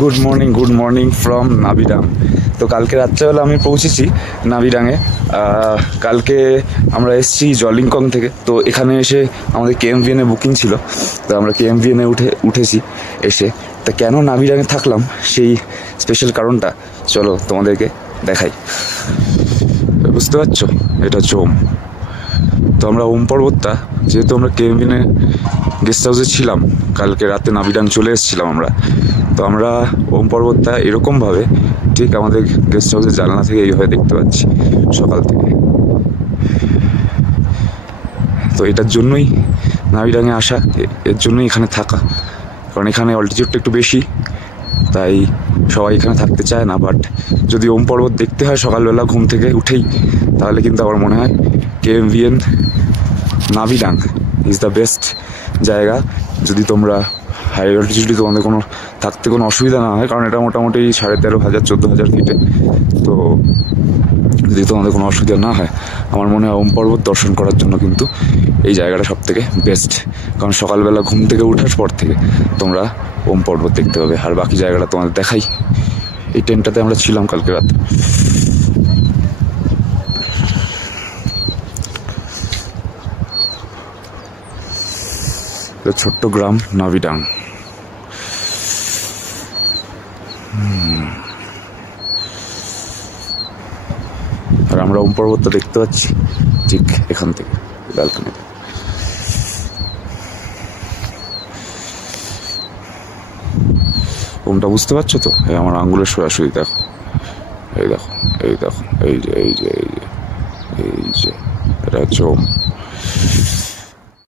Good morning from নাবিডাং। তো কালকে রাত্রেবেলা আমি পৌঁছেছি নাবিডাঙে। কালকে আমরা এসেছি জলিংকং থেকে। তো এখানে এসে আমাদের কেএমভিএনে বুকিং ছিল, তো আমরা কেএমভিএনে উঠেছি এসে। তা কেন নাবিডাঙে থাকলাম সেই স্পেশাল কারণটা চলো তোমাদেরকে দেখাই। বুঝতে পারছো, এটা হচ্ছে ওম। তো আমরা ওম পর্বতটা, যেহেতু আমরা কেএমভিএনে গেস্ট হাউসে ছিলাম, কালকে রাতে নাবিডাং চলে এসেছিলাম আমরা। তো আমরা ওম পর্বতটা এরকমভাবে ঠিক আমাদের গেস্ট হাউসের জানলা থেকে এইভাবে দেখতে পাচ্ছি সকাল থেকে। তো এটার জন্যই নাবিডাঙে আসা, এর জন্যই এখানে থাকা, কারণ এখানে অল্টিটিউডটা একটু বেশি, তাই সবাই এখানে থাকতে চায় না। বাট যদি ওম পর্বত দেখতে হয় সকালবেলা ঘুম থেকে উঠেই, তাহলে কিন্তু আমার মনে হয় কেএমভিএন নাবিডাং ইজ দ্য বেস্ট জায়গা। যদি তোমরা হাই অল্টিটিউডে তোমাদের থাকতে কোনো অসুবিধা না হয়, কারণ এটা মোটামুটি 13,500 14,000 ফিটে। তো যদি তোমাদের কোনো অসুবিধা না হয়, আমার মনে হয় ওম পর্বত দর্শন করার জন্য কিন্তু এই জায়গাটা সব থেকে বেস্ট। কারণ সকালবেলা ঘুম থেকে ওঠার পর থেকে তোমরা ওম পর্বত দেখতে পাবে। আর বাকি জায়গাটা তোমাদের দেখাই। এই টেন্টটাতে আমরা ছিলাম কালকে রাত। ছোট্ট গ্রাম নাবিডাং। আর আমরা ওম পর্বতটা দেখতে পাচ্ছি ঠিক এখান থেকে, ব্যালকনিতে। ওমটা বুঝতে পারছো তো? এই আমার আঙ্গুলের সরাসরি দেখো, এই দেখো, এই দেখো, এই যে এই যে এই যে এই যে এটা হচ্ছে ওম।